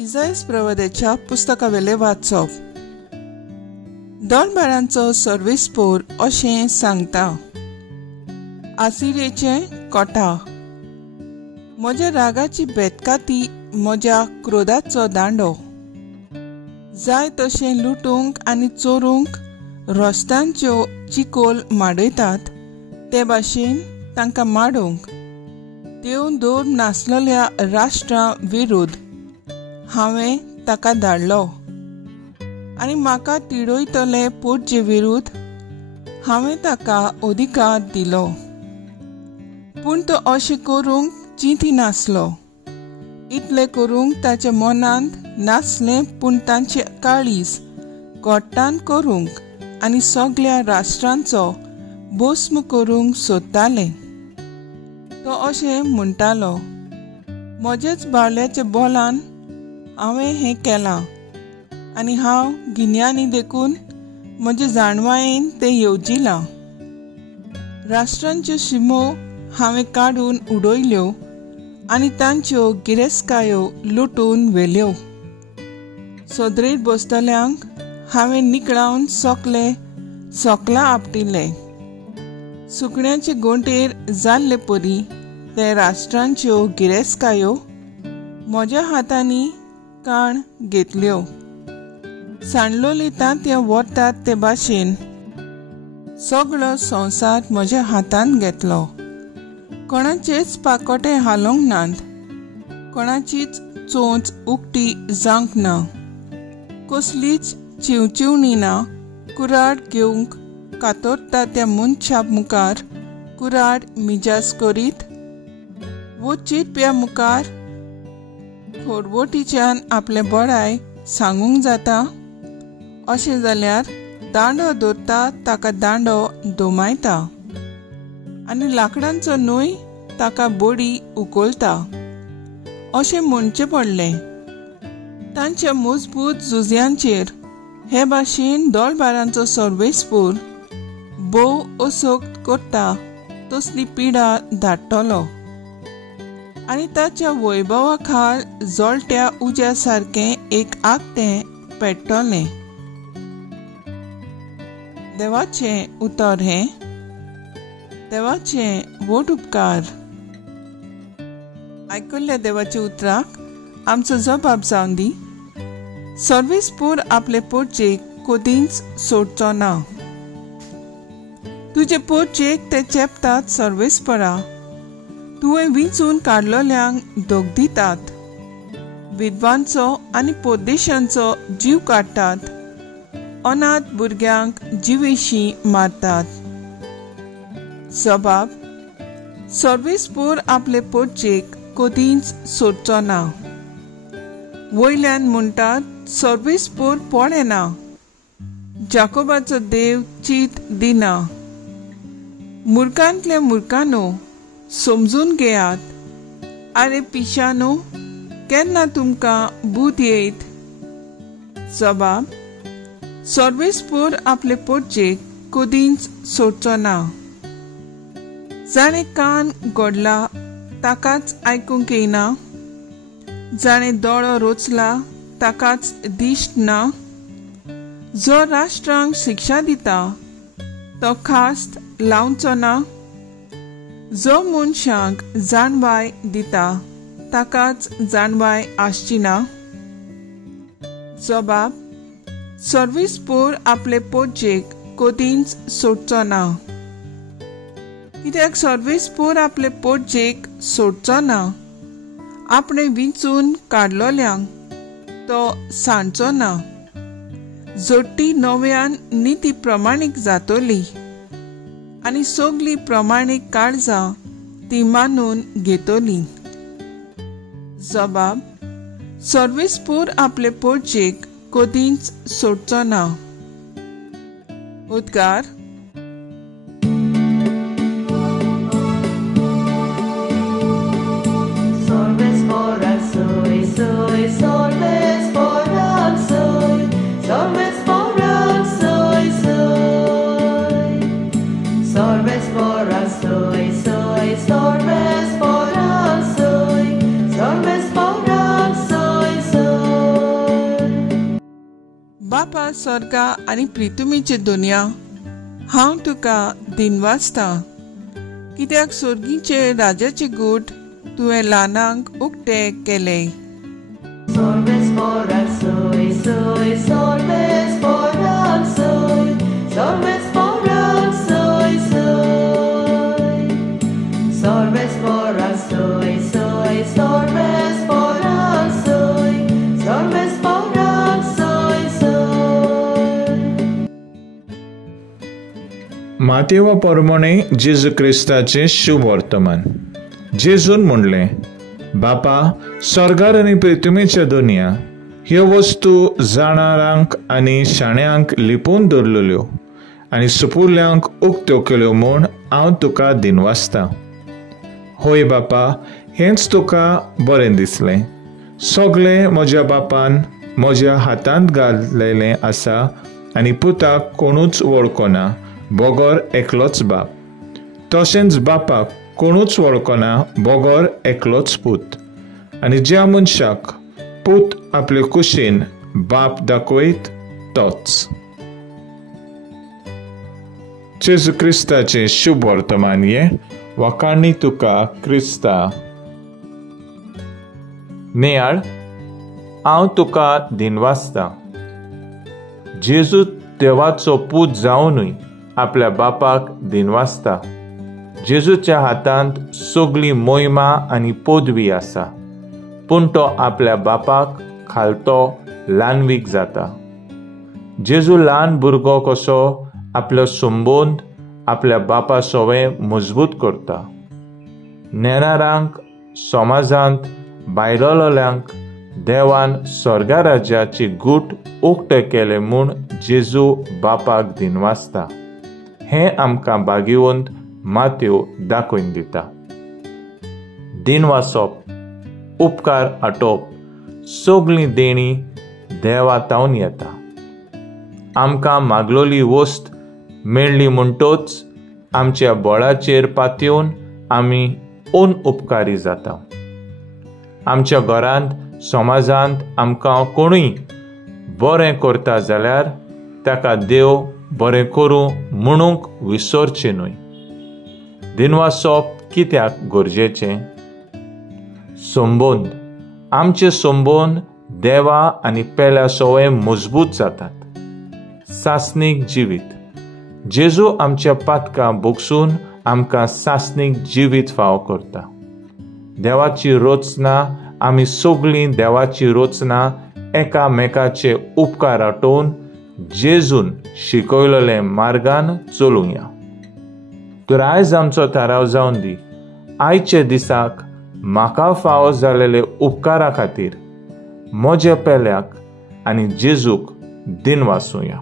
इसायास प्रवाद्याच्या पुस्तकावेले वाचप. दोलबारांचो सर्वेस्पोर अशें सांगता. आसिरेचे कोटा. म्हज्या रागाची बेतकाती म्हज्या क्रोधाचो दांडो. जाय तशें लुटूंक आनी चोरूंक रस्त्यांच्यो चिकोल माडयतात ते भाशेन तांकां माडूंक देंवन दवरून नासलेल्या राष्ट्रां विरुद्ध हांवें ताका धाडलो आनी म्हाका तिडयतले पोटचे विरुद्ध हांवें ताका अधिकार दिलो. पूण तो अशें करूंक चिंती नासलो. इतलें करूंक ताच्या मनांत नासलें, पूण तांचे काळीज गोट्टान करूंक आनी सगळ्या राष्ट्रांचो भस्म करूंक सोदतालें. तो अशें म्हणटालो, म्हजेच बावल्याच्या बोलान हांवें हें केलां आनी हांव गिन्यानी देखून म्हज्या जाणवायेन तें येवजिलां. राष्ट्रांच्यो शिमो हांवें काडून उडयल्यो आनी तांच्यो गिरेस्तकायो लुटून व्हेल्यो. सदरेर बसतल्यांक हांवें निकळावन सोकलां आपटिल्लें. सुकण्याचे गोंटेर जाल्ले परी ते राष्ट्रांच्यो गिरेस्तकायो म्हज्या हातांनी काण घेतल्यो. सांडलोली तांतयां व्हरतात ते भाशेन सगळो संवसार म्हज्या हातान घेतलो. कोणाचेच पाकोटे हालोंक नात, कोणाचीच चोंच उक्ती जावंक ना, कसलीच चिवचिवणी ना. कुराड घेवंक कातरता त्या मनशा मुखार कुराड मिजाज करीत वो चिरप्या मुखार खोडवटीच्यान आपले बडाय सांगूंक जाता. अशें जाल्यार दांडो दवरता ताका दांडो दोमायता आनी लाकडांचो न्हूय ताका बडी उखलता. अशें म्हणचें पडलें. तांच्या मजबूत झुजयांचेर हे भाशेन दोलबारांचो सर्वेस्पोर बोव असोक्त करता तसली पिडा धाडटलो आनी ताच्या वैभवा खाल जळट्या उज्या सारकें एक आकटें पेट्टोलें. देवाचें उतर हें. देवाचें व्हड उपकार. आयकल्ल्या देवाच्या उतराक आमचो जबाब जावन दी. सर्वेस्पोर आपले पोटचेक कोदींच सोडचो ना. तुजे पोटचेक ते चेपतात सर्वेस्परा. तुवें विंचून काडलोल्यांक दोग दितात. विधवांचो आनी परदेशांचो जीव काडटात. अनाथ भुरग्यांक जिवेशीं मारतात. जबाब. सर्वेस्पोर आपले पोटचेक कोदींच सोडचो ना. वयल्यान म्हणटात सर्वेस्पोर पळेना. जाकोबाचो देव चीत दिना. मुर्खांतले मुर्खानो समजून घेयात. आरे पिशानो, केन्ना तुमकां बूद येयत. जबाब. सर्वेस्पोर आपले पोटचेक कोदींच सोडचो ना. जाणें कान घडला ताकाच आयकूंक येना. जाणें दोळो रोचला ताकाच दिश्ट ना. जो राष्ट्रांक शिक्षा दिता तो खास्त लावचो ना. जो मनशांक जाणवाय दिता ताकाच जाणवाय आसची ना. जबाब. सर्वेस्पोर आपले पोटचेक कोदींच सोडचो ना. कित्याक सर्वेस्पोर आपले पोटचेक सोडचो ना. आपणे विंचून काडलोल्यांक तो सांडचो ना. जोडटी नव्यान निती प्रमाणीक जातोली आनी सगळीं प्रमाणीक काळजां ती मानून घेतोली. जबाब. सर्वेस्पोर आपले पोटचेक कोदींच सोडचो ना. उद्गार. Sorves por al soy, बापा स्वर्गा आनी प्रितुमीचे दुनिया, हांव तुका दिनवासता, कित्याक सुर्गीचे राजाचे गूट तुवें ल्हानांक उक्ते केले. Solves por al soy, soy, solves por al soy, solves por al soy, soy. Solves por al soy, soy, solves por al soy, solves por al soy, soy. मातेवा प्रमाणे जेजू क्रिस्ताचे शुभ वर्तमान. जेजून म्हणले, बापा स्वर्गार आनी पृथ्वीच्या दुनिया ह्यो वस्तू जाणारांक आनी शाण्यांक लिपोवन दवरलेल्यो आनी सुपुर्ल्यांक उक्त्यो केल्यो म्हूण हांव तुका दिनवासता. होय बापा, हेंच तुका बरें दिसलें. सगळें म्हज्या बापान म्हज्या हातांत घालेलें आसा आनी पुताक कोणूच वळखना, बोगोर एकलोच बाप. तशेंच बापाक कोणूच वळखना, बोगोर एकलोच पूत. आनी ज्या मनशाक पूत आपले कुशीन बाप दाखयत तोच. जेजू क्रिस्ताचे शुभ वर्तमान हे वाकाणी तुका क्रिस्ता. नेयाळ, हांव तुका दिनवासता. जेजू देवाचो पूत जावनूय आपल्या बापाक दिनवासता. जेजूच्या हातांत सगळी मोहिमा आनी पदवी आसा, पूण तो आपल्या बापाक खालतो ल्हानवीक जाता. जेजू ल्हान भुरगो कसो आपलो संबंद आपल्या बापा सोवें मजबूत करता. नेणारांक, समाजांत भायलोल्यांक देवान स्वर्गा राज्याची गूट उक्ते केले म्हूण जेजू बापाक दिनवासता. हें आमकां भागिवंत मातेव दाखोवन दिता. दिनवासप, उपकार आटोवप, सगळीं देणी देवातावन येता. आमकां मागलोली वस्त मेळ्ळी म्हणटोच आमच्या बळाचेर पातयेवन आमी ओन उपकारी जाता. आमच्या घरांत, समाजांत आमकां कोणूय बरें करता जाल्यार ताका देव बरें करूं म्हणूंक विसरचें न्हय. दिनवासप कित्याक गरजेचें? संबंद. आमचे संबंद देवा आनी पेल्या सोवें मजबूत जातात. सासणीक जिवीत. जेजू आमच्या पातकां भोगसून आमकां सासणीक जिवीत फाव करता. देवाची रचना. आमी सगळीं देवाची रचना एकामेकाचे उपकार आटोवन जेजून शिकयलेले मार्गान चलूंक या. तर आयज आमचो थाराव जावन दी. आयचे दिसाक म्हाका फावो जालेले उपकारा खातीर म्हज्या पेल्याक आनी जेजूक दिनवासूया.